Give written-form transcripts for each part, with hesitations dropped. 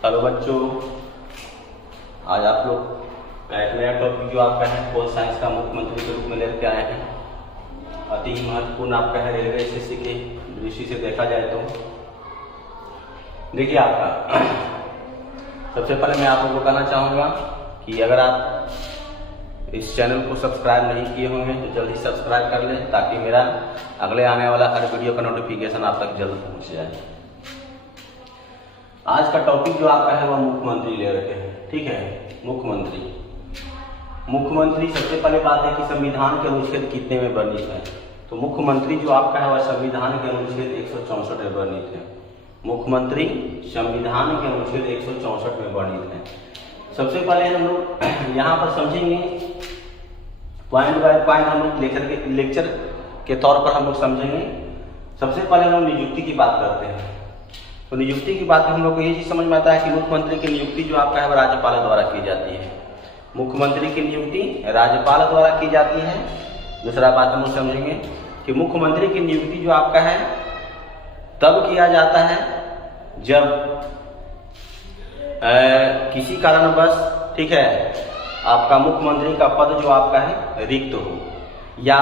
Hello बच्चों, आज आप लोग एक नया टॉपिक जो आपका है पोल साइंस का मुख्यमंत्री के रूप में लेकर आए हैं। अति ही महत्वपूर्ण आपका है रेलवे एसएससी के दृष्टि से देखा जाए तो देखिए आपका सबसे पहले मैं आप लोगों को कहना चाहूँगा कि अगर आप इस चैनल को सब्सक्राइब नहीं किए होंगे तो जल्दी सब्सक्राइब कर लें ताकि मेरा अगले आने वाला हर वीडियो का नोटिफिकेशन आप तक जल्द पहुँच जाए। आज का टॉपिक जो आपका है वह मुख्यमंत्री ले रखे हैं। ठीक है, मुख्यमंत्री सबसे पहले बात है कि संविधान के अनुच्छेद कितने में वर्णित है। तो मुख्यमंत्री जो आपका है वह संविधान के अनुच्छेद 164 में वर्णित है। मुख्यमंत्री संविधान के अनुच्छेद 164 में वर्णित है। सबसे पहले हम लोग यहाँ पर समझेंगे पॉइंट बाय पॉइंट, हम लोग लेक्चर के तौर पर हम लोग समझेंगे। सबसे पहले हम लोग नियुक्ति की बात करते हैं। तो नियुक्ति की बात में हम लोग को ये चीज समझ में आता है कि मुख्यमंत्री की नियुक्ति जो आपका है वह राज्यपाल द्वारा की जाती है। मुख्यमंत्री की नियुक्ति राज्यपाल द्वारा की जाती है। दूसरा बात हम लोग समझेंगे कि मुख्यमंत्री की नियुक्ति जो आपका है तब किया जाता है जब किसी कारणवश, ठीक है, आपका मुख्यमंत्री का पद जो आपका है रिक्त हो या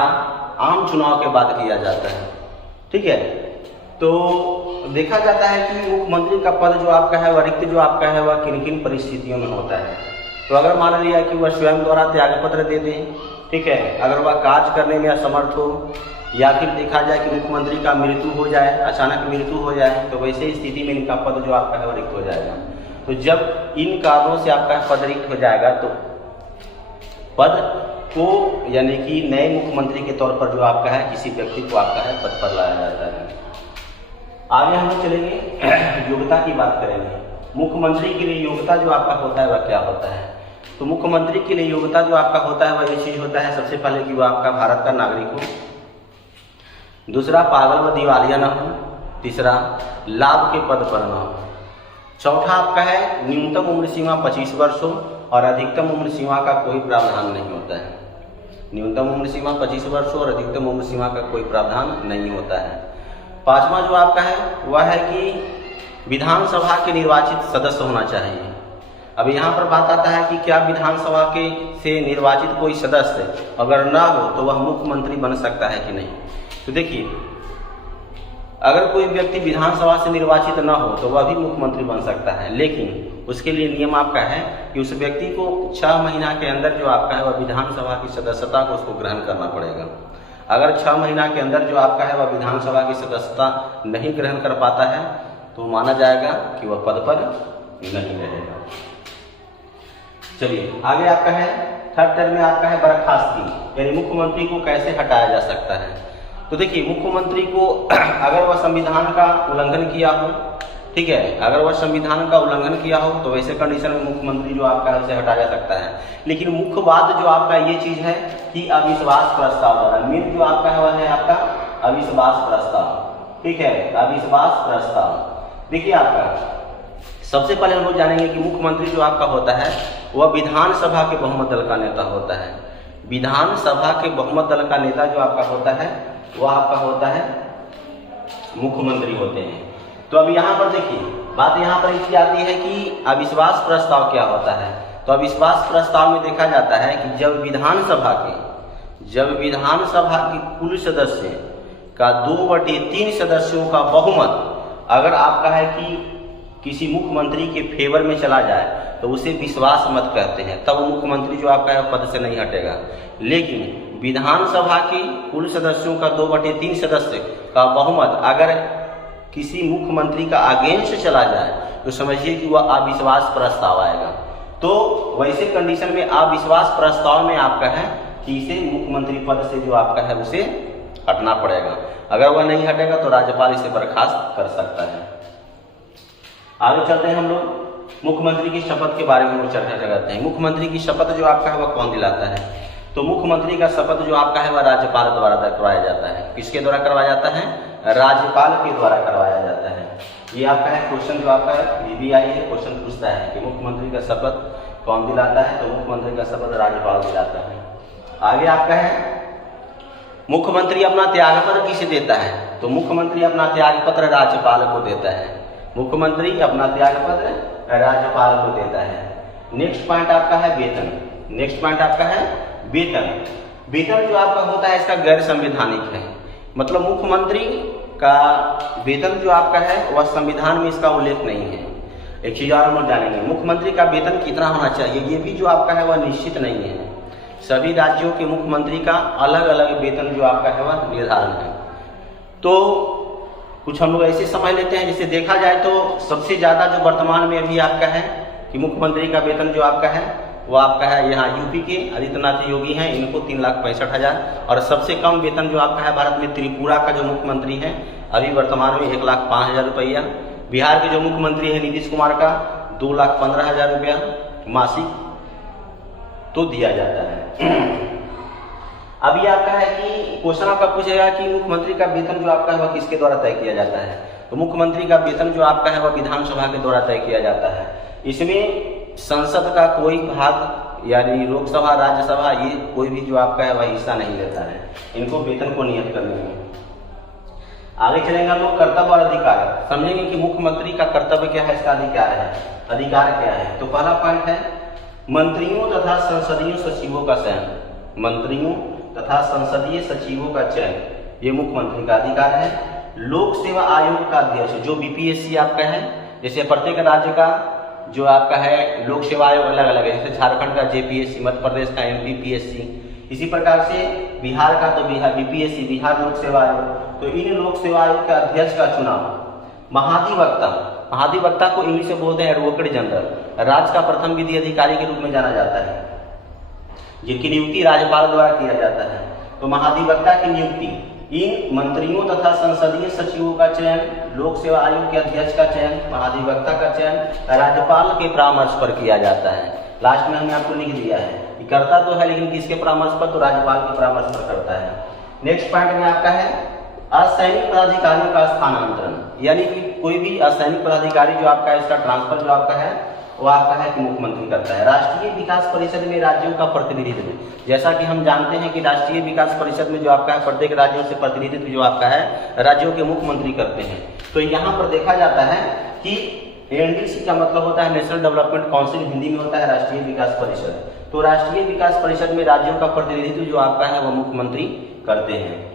आम चुनाव के बाद किया जाता है। ठीक है, तो देखा जाता है कि मुख्यमंत्री का पद जो आपका है वह रिक्त जो आपका है वह किन किन परिस्थितियों में होता है। तो अगर मान लिया कि वह स्वयं द्वारा त्यागपत्र दे दे, ठीक है, अगर वह कार्य करने में असमर्थ हो या फिर देखा जाए कि मुख्यमंत्री का मृत्यु हो जाए, अचानक मृत्यु हो जाए, तो वैसे स्थिति में इनका पद जो आपका है वह रिक्त हो जाएगा। तो जब इन कारणों से आपका पद रिक्त हो जाएगा तो पद को यानी कि नए मुख्यमंत्री के तौर पर जो आपका है किसी व्यक्ति को आपका है पद पर लाया जाता है। आगे हम लोग चलेंगे, योग्यता की बात करेंगे। मुख्यमंत्री के लिए योग्यता जो आपका होता है वह क्या होता है। तो मुख्यमंत्री के लिए योग्यता जो आपका होता है वह ये चीज होता है सबसे पहले कि वह आपका भारत का नागरिक हो। दूसरा, पागल व दिवालिया न हो। तीसरा, लाभ के पद पर न हो। चौथा आपका है न्यूनतम उम्र सीमा 25 वर्ष हो और अधिकतम उम्र सीमा का कोई प्रावधान नहीं होता है। न्यूनतम उम्र सीमा 25 वर्ष हो और अधिकतम उम्र सीमा का कोई प्रावधान नहीं होता है। पांचवा जो आपका है वह है कि विधानसभा के निर्वाचित सदस्य होना चाहिए। अब यहाँ पर बात आता है कि क्या विधानसभा के से निर्वाचित कोई सदस्य अगर ना हो तो वह मुख्यमंत्री बन सकता है कि नहीं। तो देखिए, अगर कोई व्यक्ति विधानसभा से निर्वाचित ना हो तो वह भी मुख्यमंत्री बन सकता है, लेकिन उसके लिए नियम आपका है कि उस व्यक्ति को 6 महीना के अंदर जो आपका है वह विधानसभा की सदस्यता को उसको ग्रहण करना पड़ेगा। अगर 6 महीना के अंदर जो आपका है वह विधानसभा की सदस्यता नहीं ग्रहण कर पाता है तो माना जाएगा कि वह पद पर नहीं रहेगा। चलिए आगे आपका है थर्ड टर्म में आपका है बर्खास्तगी, यानी मुख्यमंत्री को कैसे हटाया जा सकता है। तो देखिए, मुख्यमंत्री को अगर वह संविधान का उल्लंघन किया हो, ठीक है, अगर वह संविधान का उल्लंघन किया हो तो वैसे कंडीशन में मुख्यमंत्री जो आपका है उसे हटाया जा सकता है। लेकिन मुख्य बात जो आपका ये चीज है कि अविश्वास प्रस्ताव द्वारा, मेन जो आपका है वह है आपका अविश्वास प्रस्ताव। ठीक है, अविश्वास प्रस्ताव। देखिए आपका सबसे पहले हम लोग जानेंगे कि मुख्यमंत्री जो आपका होता है वह विधानसभा के बहुमत दल का नेता होता है। विधानसभा के बहुमत दल का नेता जो आपका होता है वह आपका होता है मुख्यमंत्री होते हैं। तो अब यहाँ पर देखिए, बात यहाँ पर इसकी आती है कि अविश्वास प्रस्ताव क्या होता है। तो अविश्वास प्रस्ताव में देखा जाता है कि जब विधानसभा के कुल सदस्य का 2/3 सदस्यों का बहुमत अगर आपका है कि किसी मुख्यमंत्री के फेवर में चला जाए तो उसे विश्वास मत कहते हैं, तब मुख्यमंत्री जो आपका है पद से नहीं हटेगा। लेकिन विधानसभा के कुल सदस्यों का 2/3 सदस्य का बहुमत अगर किसी मुख्यमंत्री का अगेंस्ट चला जाए तो समझिए कि वह अविश्वास प्रस्ताव आएगा। तो वैसे कंडीशन में अविश्वास प्रस्ताव में आपका है कि इसे मुख्यमंत्री पद से जो आपका है उसे हटना पड़ेगा। अगर वह नहीं हटेगा तो राज्यपाल इसे बर्खास्त कर सकता है। आगे चलते हैं हम लोग मुख्यमंत्री की शपथ के बारे में हम चर्चा करते हैं। मुख्यमंत्री की शपथ जो आपका है वह कौन दिलाता है। तो मुख्यमंत्री का शपथ जो आपका है वह राज्यपाल द्वारा करवाया जाता है। किसके द्वारा करवाया जाता है? राज्यपाल के द्वारा करवाया जाता है। ये आपका है क्वेश्चन जो आपका VBI है, क्वेश्चन पूछता है कि मुख्यमंत्री का शपथ कौन दिलाता है। तो मुख्यमंत्री का शपथ राज्यपाल दिलाता है। आगे आपका है मुख्यमंत्री अपना त्यागपत्र किसे देता है। तो मुख्यमंत्री अपना त्यागपत्र राज्यपाल को देता है। मुख्यमंत्री अपना त्यागपत्र राज्यपाल को देता है। नेक्स्ट पॉइंट आपका है वेतन। नेक्स्ट पॉइंट आपका है वेतन। वेतन जो आपका होता है इसका गैर संवैधानिक है, मतलब मुख्यमंत्री का वेतन जो आपका है वह संविधान में इसका उल्लेख नहीं है। एक चीज और हम जानेंगे, मुख्यमंत्री का वेतन कितना होना चाहिए, ये भी जो आपका है वह निश्चित नहीं है। सभी राज्यों के मुख्यमंत्री का अलग अलग वेतन जो आपका है वह निर्धारण है। तो कुछ हम लोग ऐसे समझ लेते हैं, जिसे देखा जाए तो सबसे ज्यादा जो वर्तमान में अभी आपका है कि मुख्यमंत्री का वेतन जो आपका है वो आपका है यहाँ यूपी के आदित्यनाथ योगी हैं, इनको 3,65,000। और सबसे कम वेतन जो आपका है भारत में त्रिपुरा का जो मुख्यमंत्री है अभी वर्तमान में 1,05,000 रुपया। बिहार के जो मुख्यमंत्री है नीतीश कुमार का 2,15,000 रुपया मासिक तो दिया जाता है। अभी आपका है कि क्वेश्चन आपका पूछेगा कि मुख्यमंत्री का वेतन जो आपका है वह किसके द्वारा तय किया जाता है, तो मुख्यमंत्री का वेतन जो आपका है वह विधानसभा के द्वारा तय किया जाता है। इसमें संसद का कोई भाग यानी लोकसभा राज्यसभा ये कोई भी जो आपका है वह हिस्सा नहीं लेता है इनको वेतन को नियत करने में। आगे चलेंगे हम लोग कर्तव्य और अधिकार समझेंगे कि मुख्यमंत्री का कर्तव्य क्या है, इसका अधिकार है, अधिकार क्या है। तो पहला पॉइंट है मंत्रियों तथा संसदीय सचिवों का चयन। मंत्रियों तथा संसदीय सचिवों का चयन ये मुख्यमंत्री का अधिकार है। लोक सेवा आयोग का अध्यक्ष जो बीपीएससी आपका है, जैसे प्रत्येक राज्य का जो आपका है लोक सेवा आयोग अलग अलग है, जैसे झारखंड का जेपीएससी, मध्य प्रदेश का एमपीपीएससी, इसी प्रकार से बिहार का तो बिहार बीपीएससी बिहार लोक सेवा आयोग। तो इन लोक सेवा आयोग के अध्यक्ष का चुनाव महाधिवक्ता, महाधिवक्ता को इंग्लिश में बोलते हैं एडवोकेट जनरल, राज्य का प्रथम विधि अधिकारी के रूप में जाना जाता है, जिनकी नियुक्ति राज्यपाल द्वारा किया जाता है। तो महाधिवक्ता की नियुक्ति, इन मंत्रियों तथा संसदीय सचिवों का चयन, लोक सेवा आयोग के अध्यक्ष का चयन, महाधिवक्ता का चयन राज्यपाल के परामर्श पर किया जाता है। लास्ट में हमने आपको लिख दिया है कि करता तो है लेकिन किसके परामर्श पर, तो राज्यपाल के परामर्श पर करता है। नेक्स्ट पॉइंट में आपका है असैनिक पदाधिकारियों का स्थानांतरण, यानी कि कोई भी असैनिक पदाधिकारी जो आपका है इसका ट्रांसफर जो आपका है वो आपका है कि मुख्यमंत्री करता है। राष्ट्रीय विकास परिषद में राज्यों का प्रतिनिधित्व, जैसा कि हम जानते हैं कि राष्ट्रीय विकास परिषद में जो आपका है प्रत्येक राज्यों से प्रतिनिधित्व जो आपका है राज्यों के मुख्यमंत्री करते हैं। तो यहाँ पर देखा जाता है कि एनडीसी का मतलब होता है नेशनल डेवलपमेंट काउंसिल, हिंदी में होता है राष्ट्रीय विकास परिषद। तो राष्ट्रीय विकास परिषद में राज्यों का प्रतिनिधित्व जो आपका है वह मुख्यमंत्री करते हैं।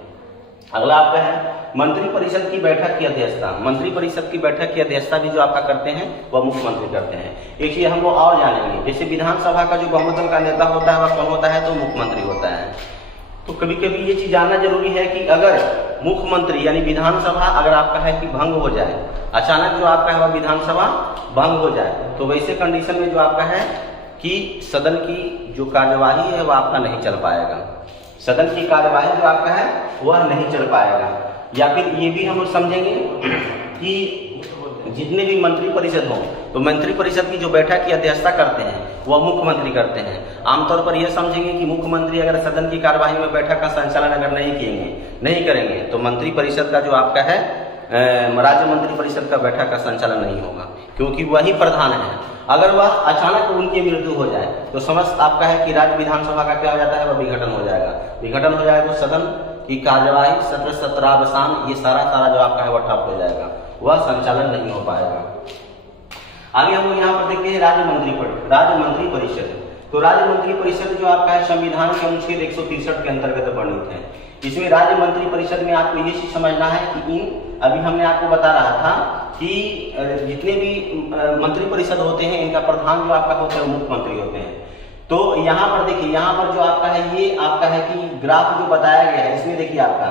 अगला आपका है मंत्री परिषद की बैठक की अध्यक्षता। मंत्री परिषद की बैठक की अध्यक्षता भी जो आपका करते हैं वह मुख्यमंत्री करते हैं। एक चीज हम लोग और जानेंगे, जैसे विधानसभा का जो बहुमत दल का नेता होता है वह कौन होता है, तो मुख्यमंत्री होता है। तो कभी कभी ये चीज जानना जरूरी है कि अगर मुख्यमंत्री यानी विधानसभा अगर आपका है कि भंग हो जाए, अचानक जो आपका है वह विधानसभा भंग हो जाए, तो वैसे कंडीशन में जो आपका है कि सदन की जो कार्यवाही है वह आपका नहीं चल पाएगा, सदन की कार्यवाही जो आपका है वह नहीं चल पाएगा। या फिर ये भी हम लोग समझेंगे कि जितने भी मंत्री परिषद हो तो मंत्री परिषद की जो बैठक की अध्यक्षता करते हैं वह मुख्यमंत्री करते हैं। आमतौर पर यह समझेंगे कि मुख्यमंत्री अगर सदन की कार्यवाही में बैठक का संचालन अगर नहीं करेंगे तो मंत्री परिषद का जो आपका है राज्य मंत्री परिषद का बैठक का संचालन नहीं होगा, क्योंकि वही प्रधान है। अगर वह अचानक उनकी मृत्यु हो जाए तो समस्त आपका है कि राज्य विधानसभा का क्या हो जाता है, वह विघटन हो जाएगा। विघटन हो जाएगा तो सदन की कार्यवाही सत्र सत्रावसान ये सारा जो आपका है वह ठप हो जाएगा, वह संचालन नहीं हो पाएगा। आगे हम लोग यहाँ पर देखते हैं राज्य मंत्री परिषद। तो राज्य मंत्री परिषद जो आपका है संविधान के अनुच्छेद 163 के अंतर्गत वर्णित है। इसमें राज्य मंत्री परिषद में आपको ये चीज समझना है कि अभी हमने आपको बता रहा था कि जितने भी मंत्री परिषद होते हैं इनका प्रधान जो आपका होता है मुख्यमंत्री होते हैं। तो यहाँ पर देखिए, यहाँ पर जो आपका है ये आपका है कि ग्राफ जो बताया गया है इसमें देखिए आपका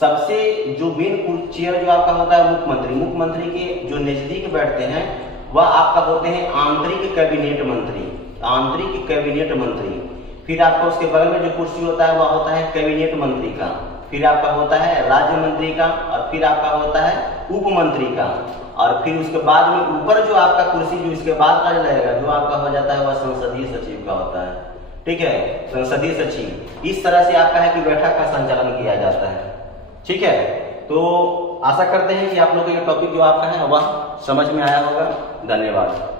सबसे जो मेन चेयर जो आपका होता है मुख्यमंत्री के जो नजदीक बैठते हैं वह आपका होते हैं आंतरिक कैबिनेट मंत्री। फिर आपका उसके बगल में जो कुर्सी होता है वह होता है कैबिनेट मंत्री का, फिर आपका होता है राज्य मंत्री का, और फिर आपका होता है उप मंत्री का, और फिर उसके बाद में ऊपर जो आपका कुर्सी जो इसके बाद का रहेगा जो आपका हो जाता है वह संसदीय सचिव का होता है। ठीक है, संसदीय सचिव। इस तरह से आपका है कि बैठक का संचालन किया जाता है। ठीक है, तो आशा करते हैं कि आप लोगों को ये टॉपिक जो आपका है वह समझ में आया होगा। धन्यवाद।